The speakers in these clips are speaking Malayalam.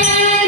Amen.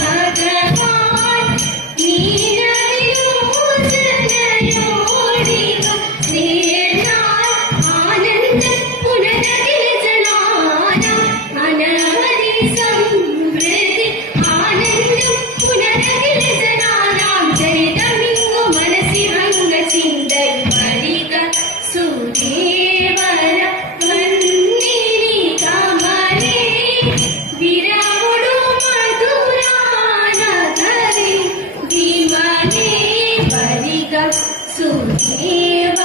Silver.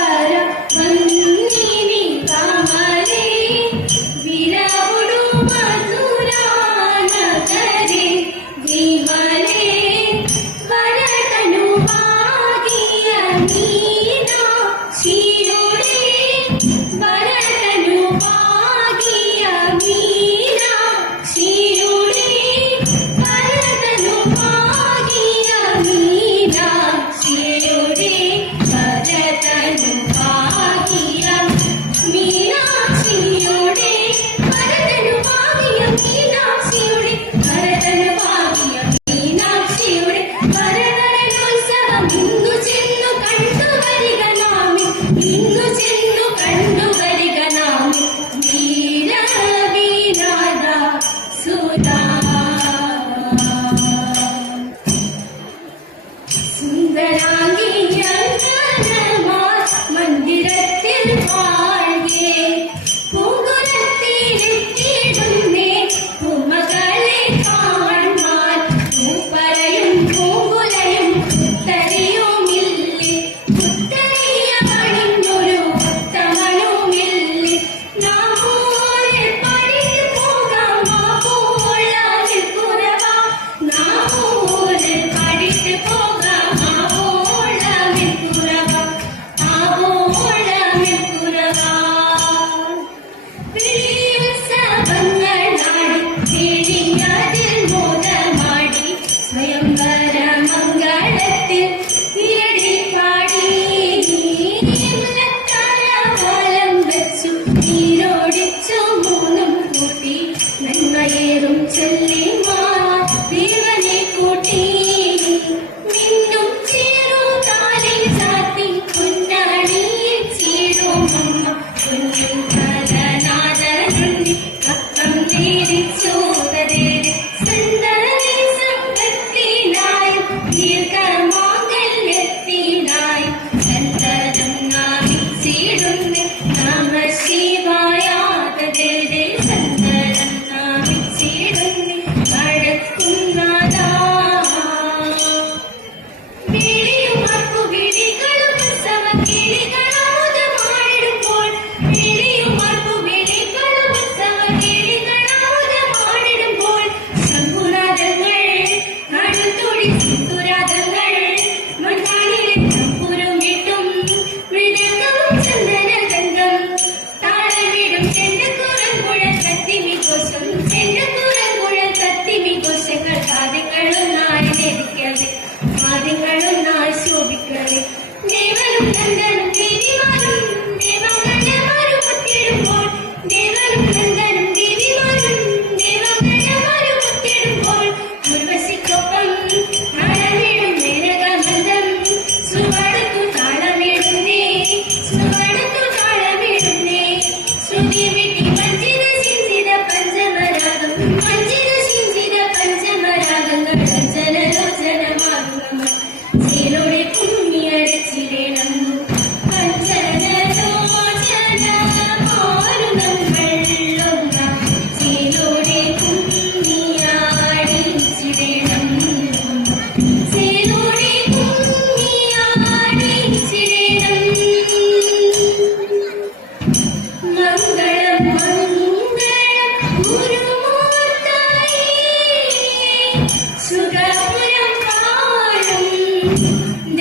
入口 നീരോടിച്ചു മൂന്നും കൂട്ടി നന്മയേറും ചൊല്ലിമാർ 万万岁！